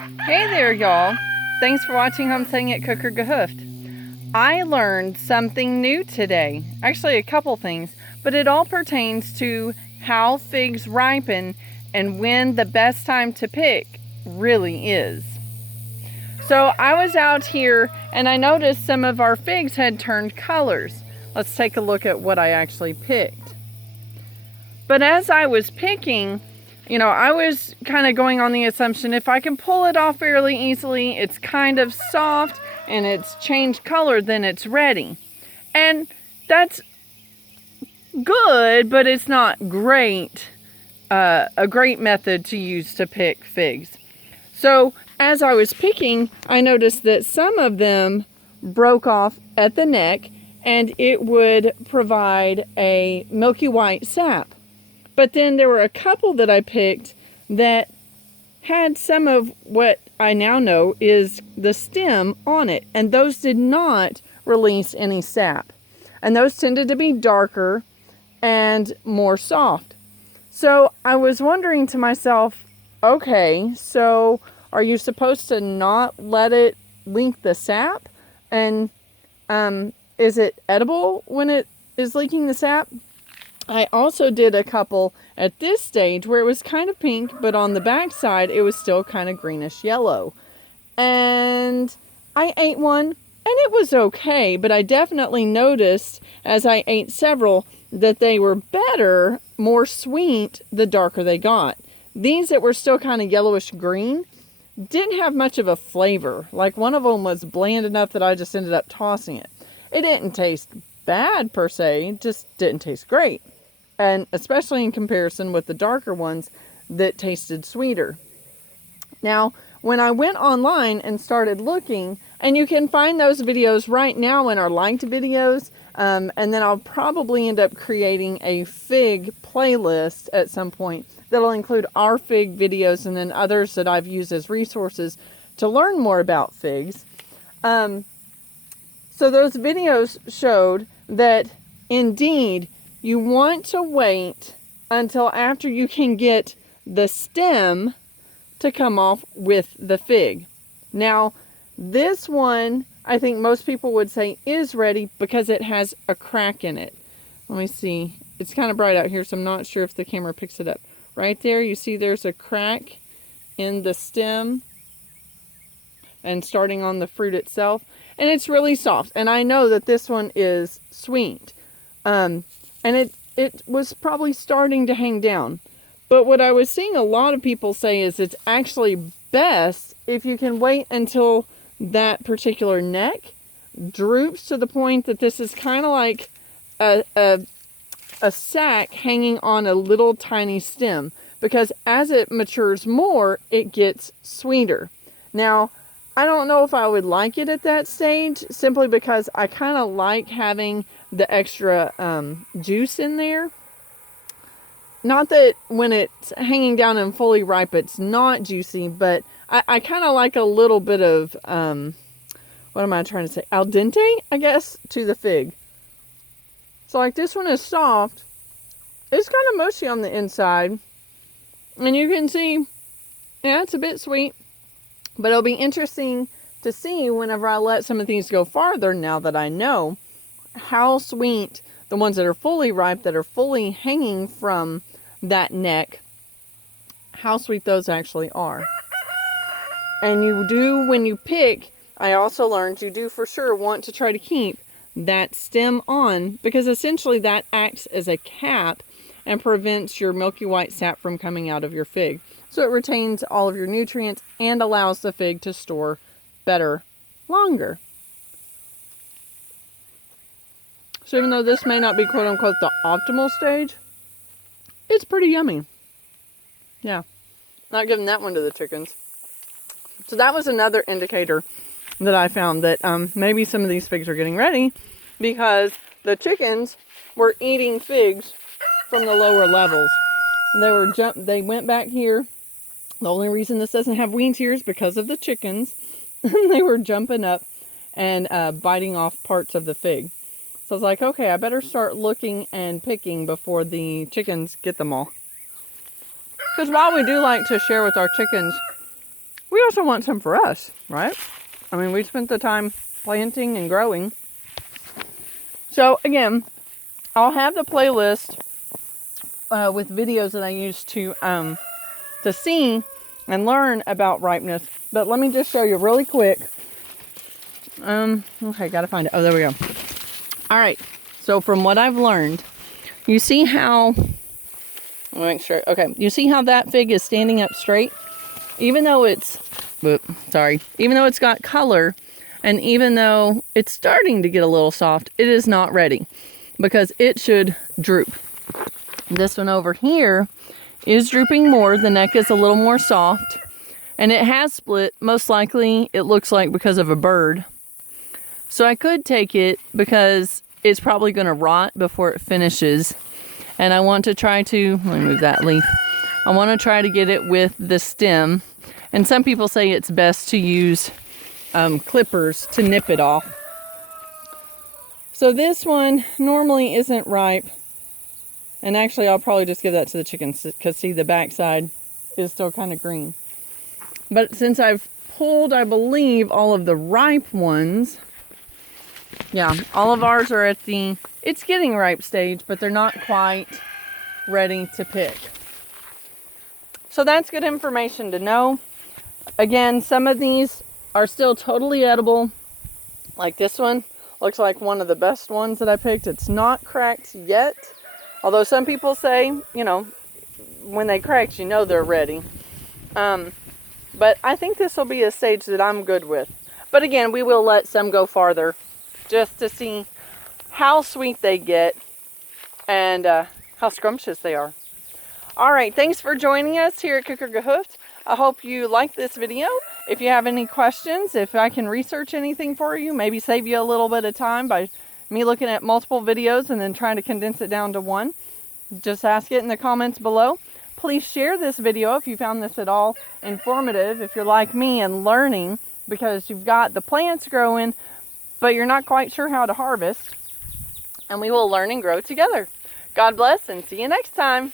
Hey there, y'all. Thanks for watching Homesteading at Kooker Gehoofd. I learned something new today. Actually, a couple things, but it all pertains to how figs ripen and when the best time to pick really is. So I was out here and I noticed some of our figs had turned colors. Let's take a look at what I actually picked. But as I was picking, I was kind of going on the assumption if I can pull it off fairly easily, it's kind of soft and it's changed color, then it's ready. And that's good, but it's not great. A great method to use to pick figs. So as I was picking, I noticed that some of them broke off at the neck and it would provide a milky white sap. But then there were a couple that I picked that had some of what I now know is the stem on it. And those did not release any sap. And those tended to be darker and more soft. So I was wondering to myself, okay, so are you supposed to not let it leak the sap? And is it edible when it is leaking the sap? I also did a couple at this stage where it was kind of pink, but on the back side it was still kind of greenish yellow. And I ate one and it was okay, but I definitely noticed as I ate several that they were better, more sweet, the darker they got. These that were still kind of yellowish green didn't have much of a flavor. Like one of them was bland enough that I just ended up tossing it. It didn't taste bad per se, just didn't taste great. And especially in comparison with the darker ones that tasted sweeter. Now, when I went online and started looking, and you can find those videos right now in our liked videos, and then I'll probably end up creating a fig playlist at some point that'll include our fig videos and then others that I've used as resources to learn more about figs. So those videos showed that indeed you want to wait until after you can get the stem to come off with the fig. Now, this one, I think most people would say is ready because it has a crack in it. Let me see. It's kind of bright out here, so I'm not sure if the camera picks it up. Right there, you see there's a crack in the stem and starting on the fruit itself. And it's really soft. And I know that this one is sweet. And it was probably starting to hang down. But what I was seeing a lot of people say is it's actually best if you can wait until that particular neck droops to the point that this is kind of like a sack hanging on a little tiny stem. Because as it matures more, it gets sweeter. Now, I don't know if I would like it at that stage, simply because I kind of like having the extra juice in there. Not that when it's hanging down and fully ripe, it's not juicy, but I kind of like a little bit of, what am I trying to say? Al dente, I guess, to the fig. So like this one is soft. It's kind of mushy on the inside. And you can see, yeah, it's a bit sweet. But it'll be interesting to see whenever I let some of these go farther, now that I know how sweet the ones that are fully ripe, that are fully hanging from that neck, how sweet those actually are. And you do, when you pick, I also learned you do for sure want to try to keep that stem on, because essentially that acts as a cap and prevents your milky white sap from coming out of your fig. So it retains all of your nutrients and allows the fig to store better longer. So even though this may not be quote unquote the optimal stage, it's pretty yummy. Yeah. Not giving that one to the chickens. So that was another indicator that I found that maybe some of these figs are getting ready, because the chickens were eating figs from the lower levels. They went back here. The only reason this doesn't have weeds here is because of the chickens. They were jumping up and biting off parts of the fig. So I was like, okay, I better start looking and picking before the chickens get them all. Because while we do like to share with our chickens we also want some for us, right? I mean, we spent the time planting and growing. So again, I'll have the playlist with videos that I use to see and learn about ripeness. But let me just show you really quick. Okay, gotta find it. Oh, there we go. All right. So from what I've learned, you see how, I'll make sure. Okay, you see how that fig is standing up straight? Even though it's, even though it's got color, and even though it's starting to get a little soft, it is not ready because it should droop. This one over here is drooping more. The neck is a little more soft, and it has split. Most likely, it looks like because of a bird. So I could take it because it's probably going to rot before it finishes. And I want to try to, let me move that leaf. I want to try to get it with the stem. And some people say it's best to use clippers to nip it off. So this one normally isn't ripe. And actually I'll probably just give that to the chickens because see the backside is still kind of green. But since I've pulled, I believe, all of the ripe ones, yeah, all of ours are at the, it's getting ripe stage, but they're not quite ready to pick. So that's good information to know. Again, some of these are still totally edible. Like this one, looks like one of the best ones that I picked. It's not cracked yet. Although some people say, you know, when they crack, you know they're ready. But I think this will be a stage that I'm good with. But again, we will let some go farther just to see how sweet they get and how scrumptious they are. All right, thanks for joining us here at Kooker Gehoofd. I hope you liked this video. If you have any questions, if I can research anything for you, maybe save you a little bit of time by me looking at multiple videos and then trying to condense it down to one, just ask it in the comments below. Please share this video if you found this at all informative, if you're like me and learning because you've got the plants growing, but you're not quite sure how to harvest. And we will learn and grow together. God bless and see you next time.